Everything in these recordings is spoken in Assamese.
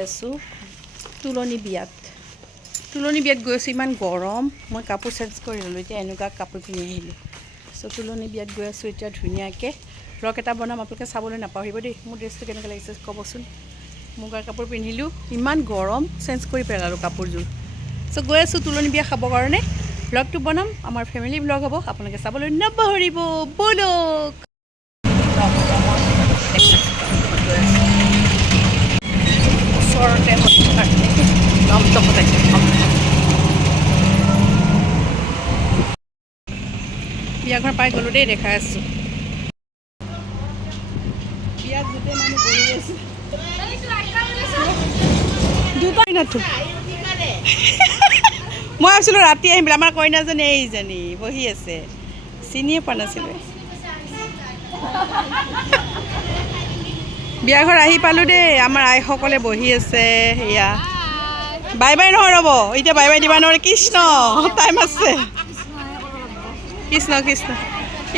আছো তুলনি বিয়াত গৈ আছো ইমান গৰম মই কাপোৰ চেঞ্জ কৰি ল'লোঁ এতিয়া এনেকুৱা কাপোৰ পিন্ধি আহিলোঁ তুলনি বিয়াত গৈ আছো এতিয়া ধুনীয়াকৈ ব্লগ এটা বনাম আপোনালোকে চাবলৈ নাপাহৰিব দেই মোৰ ড্ৰেছটো কেনেকুৱা লাগিছে ক'বচোন মুগাৰ কাপোৰ পিন্ধিলোঁ ইমান গৰম চেঞ্জ কৰি পেলালোঁ কাপোৰযোৰ গৈ আছো তুলনি বিয়া খাবৰ কাৰণে ব্লগটো বনাম আমাৰ ফেমিলি ব্লগ হ'ব আপোনালোকে চাবলৈ নাপাহৰিব বলক ওচৰতে বিয়াঘৰ পাই গ'লোঁ দেই দেখাই আছোঁ বিয়াত গোটেই মানুহ বহি আছে মই আছিলোঁ ৰাতি আহিম আমাৰ কইনাজনী এইজনী বহি আছে চিনিয়ে পোৱা নাছিলোঁ বিয়াঘৰ আহি পালোঁ দেই আমাৰ আইসকলে বহি আছে সেয়া বাই বাই নহয় ৰ'ব এতিয়া বাই বাই দিবা নোৱাৰে কৃষ্ণ টাইম আছে কৃষ্ণ কৃষ্ণ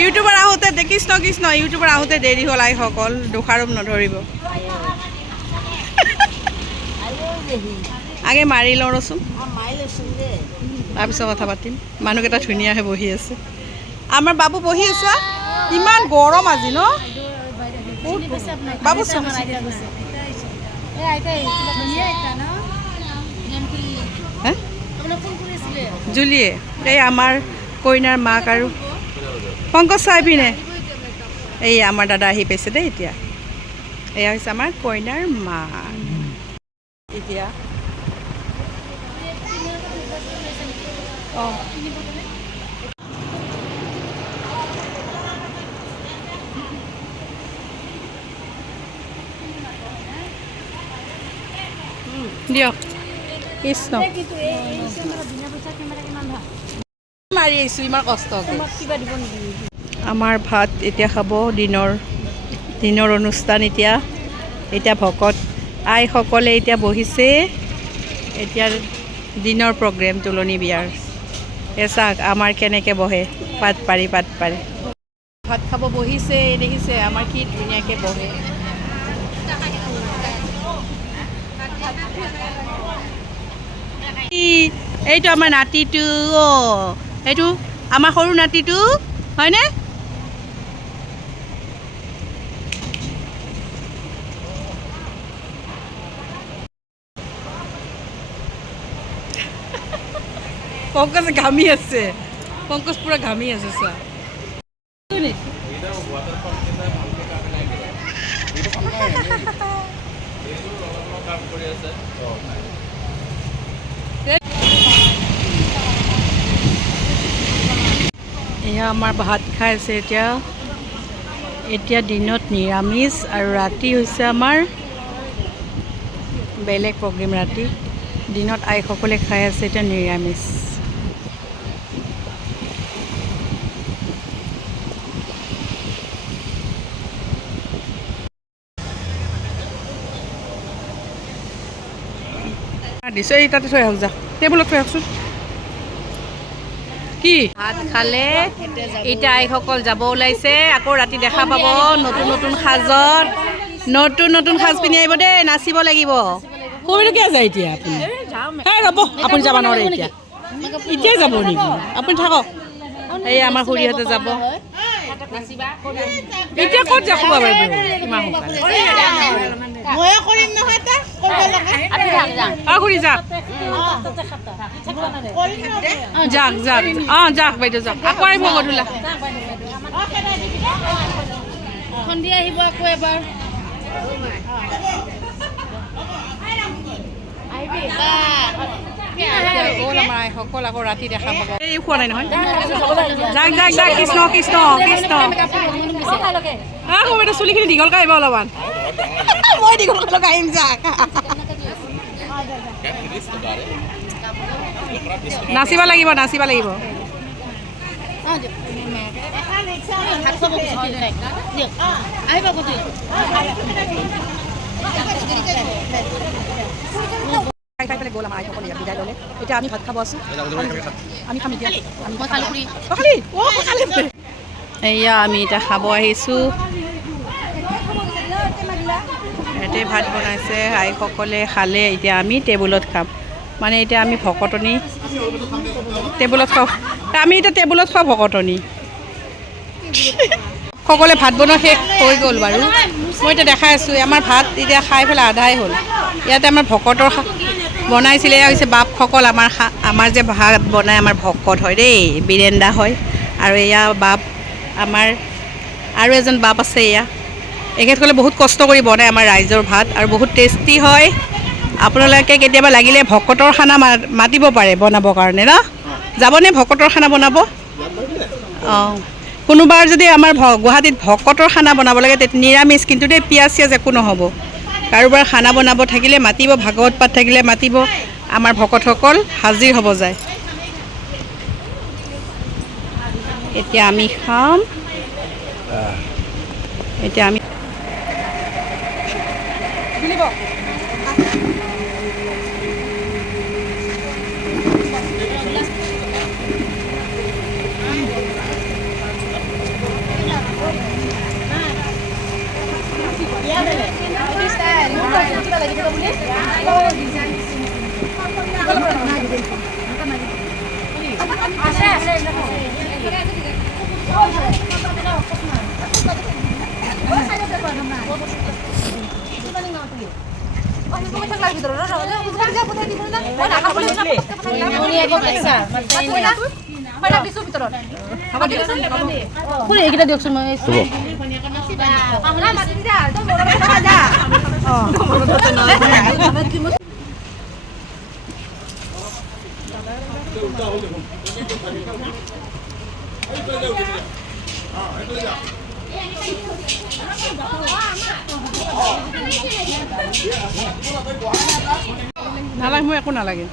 ইউটিউবাৰ আহোঁতে কৃষ্ণ কৃষ্ণ ইউটিউবাৰ আহোঁতে দেৰি হ'ল আইসকল দোষাৰোপ নধৰিব আগে মাৰি লওঁ ৰচোন তাৰপিছত কথা পাতিম মানুহকেইটা ধুনীয়াকৈ বহি আছে আমাৰ বাবু বহি আছো ইমান গৰম আজি ন বাবু জুলিয়ে এই আমাৰ কইনাৰ মাক আৰু পংকজ চাহিবিনে এই আমাৰ দাদা আহি পাইছে দেই এতিয়া এয়া হৈছে আমাৰ কইনাৰ মা এতিয়া অঁ দিয়ক কৃষ্ণ মাৰি আহিছোঁ ইমান কষ্ট আমাৰ ভাত এতিয়া খাব দিনৰ অনুষ্ঠান এতিয়া ভকত আইসকলে এতিয়া বহিছে এতিয়া দিনৰ প্ৰগ্ৰেম তুলনি বিয়াৰ চাওক আমাৰ কেনেকৈ বহে পাত পাৰি ভাত খাব বহিছে দেখিছে আমাৰ কি ধুনীয়াকৈ বহে এইটো আমাৰ নাতিটো এইটো আমাৰ সৰু নাতিটো হয়নে পংকজ ঘামি আছে পংকজ পুৰা ঘামি আছে চা এয়া আমাৰ ভাত খাই আছে এতিয়া দিনত নিৰামিষ আৰু ৰাতি হৈছে আমাৰ বেলেগ প্ৰগ্ৰেম ৰাতি দিনত আইসকলে খাই আছে এতিয়া নিৰামিষ দিছোঁ এই তাতে থৈ আহক যা টেবুলত থৈ আহকচোন কি ভাত খালে এতিয়া আইসকল যাব ওলাইছে আকৌ ৰাতি দেখা পাব নতুন সাজত নতুন সাজ পিন্ধি আহিব দেই নাচিব লাগিব কিয় যায় এতিয়া আপুনি ৰ'ব আপুনি যাব নোৱাৰে এতিয়াই যাব নেকি আপুনি থাকক এই আমাৰ খুৰীহঁতে যাব এতিয়া ক'ত যাব বাইদেউ ইমান খুৰী যাওক যাওক বাইদেউ যাওক আকৌ আহিব গধূলা সন্ধিয়া আহিব আকৌ এবাৰ আমাৰ আইসকল আকৌ ৰাতি দেখা পাব এই খোৱা নাই নহয় যাক কৃষ্ণ কৃষ্ণ কৃষ্ণ আকৌ বাইদেউ চুলিখিনি দীঘলকৈ আহিব অলপমান মই দীঘলকৈ আহিম যাক নাচিব লাগিব গ'ল আমাৰ আইসকল বিদায় ল'লে এতিয়া আমি ভাত খাব আছোঁ আমি খাম এতিয়া এয়া আমি এতিয়া খাব আহিছোঁ ইয়াতে ভাত বনাইছে, আইসকলে খালে, এতিয়া আমি টেবুলত খাম। মানে এতিয়া আমি ভকতনি টেবুলত খাওঁ, আমি এতিয়া টেবুলত খাওঁ ভকতনি। সকলোৱে ভাত বনোৱা শেষ হৈ গ'ল বাৰু। মই এতিয়া দেখাই আছোঁ, আমাৰ ভাত এতিয়া খাই পেলাই আধাই হ'ল। ইয়াতে আমাৰ ভকতৰ বনাইছিলে, এয়া হৈছে বাপসকল। আমাৰ যে ভাত বনাই আমাৰ ভকত হয় দেই, বীৰেন্দা হয়। আৰু এয়া বাপ আমাৰ, আৰু এজন বাপ আছে, এয়া এখেতসকলে বহুত কষ্ট কৰি বনায় আমাৰ ৰাইজৰ ভাত, আৰু বহুত টেষ্টি হয়। আপোনালোকে কেতিয়াবা লাগিলে ভকতৰ খানা মাতিব পাৰে বনাবৰ কাৰণে ন? যাবনে ভকতৰ খানা বনাব? অঁ, কোনোবাৰ যদি আমাৰ গুৱাহাটীত ভকতৰ খানা বনাব লাগে, নিৰামিষ কিন্তু দেই, পিঁয়াজ চিয়াজ একো নহ'ব। কাৰোবাৰ খানা বনাব থাকিলে মাতিব, ভাগৱত পাঠ থাকিলে মাতিব, আমাৰ ভকতসকল হাজিৰ হ'ব যায়। এতিয়া আমি খাম, এতিয়া আমি এইকেইটা দিয়কচোন। নালাগে, মোৰ একো নালাগে।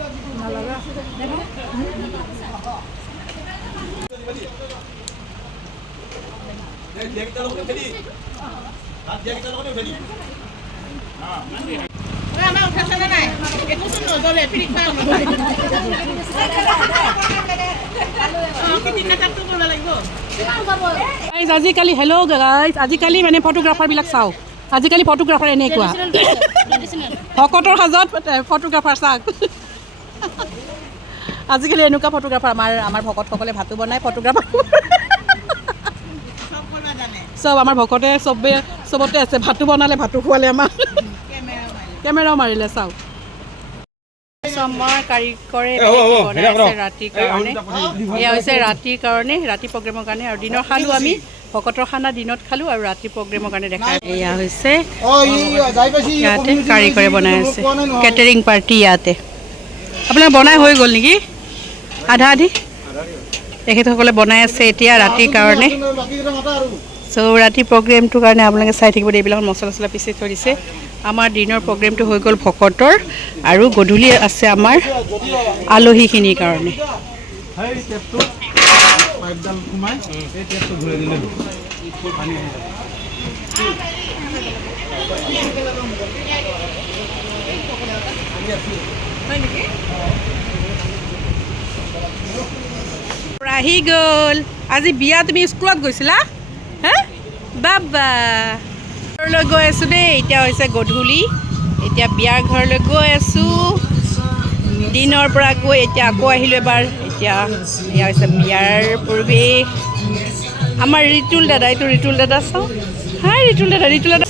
আজিকালি হেল্ল' গাইজ, আজিকালি মানে ফটোগ্ৰাফাৰবিলাক চাওক, আজিকালি ফটোগ্ৰাফাৰ এনেকুৱা ভকতৰ সাজত ফটোগ্ৰাফাৰ চাওক। আজিকালি এনেকুৱা ফটোগ্ৰাফাৰ আমাৰ ভকতসকলে ভাতো বনায়, ফটোগ্ৰাফাৰ চব আমাৰ ভকতে চবতে আছে। ভাতো বনালে, ভাতো খোৱালে, আমাৰ কেমেৰাও মাৰিলে চাওক। চমৰ কাৰিকৰে বনাইছে ৰাতিৰ কাৰণে। এয়া হৈছে ৰাতিৰ কাৰণে, ৰাতি প্ৰগ্ৰেমৰ কাৰণে। আৰু দিনৰ খালোঁ আমি, ভকতৰ খানা দিনত খালোঁ, আৰু ৰাতি প্ৰগ্ৰেমৰ কাৰণে দেখাই। এয়া হৈছে ইয়াতে কাৰিকৰে বনাই আছে, কেটাৰিং পাৰ্টি ইয়াতে। আপোনাৰ বনাই হৈ গ'ল নেকি? আধা আধি তেখেতসকলে বনাই আছে এতিয়া ৰাতিৰ কাৰণে। চ' ৰাতি প্ৰগ্ৰেমটোৰ কাৰণে আপোনালোকে চাই থাকিব। এইবিলাক মছলা চছলা পিচি থৈ দিছে। আমাৰ দিনৰ প্ৰগ্ৰেমটো হৈ গ'ল ভকতৰ, আৰু গধূলি আছে আমাৰ আলহীখিনিৰ কাৰণে। আহি গ'ল। আজি বিয়া, তুমি স্কুলত গৈছিলা? হা বাবা, ঘৰলৈ গৈ আছোঁ দেই। এতিয়া হৈছে গধূলি, এতিয়া বিয়াৰ ঘৰলৈ গৈ আছোঁ। দিনৰ পৰা গৈ এতিয়া আকৌ আহিলোঁ এবাৰ। এতিয়া এয়া হৈছে বিয়াৰ পৰিৱেশ। আমাৰ ৰিতুল দাদা, এইটো ৰিতুল দাদা চাওঁ। হাই ৰিতুল দাদা, ৰিতুল দাদা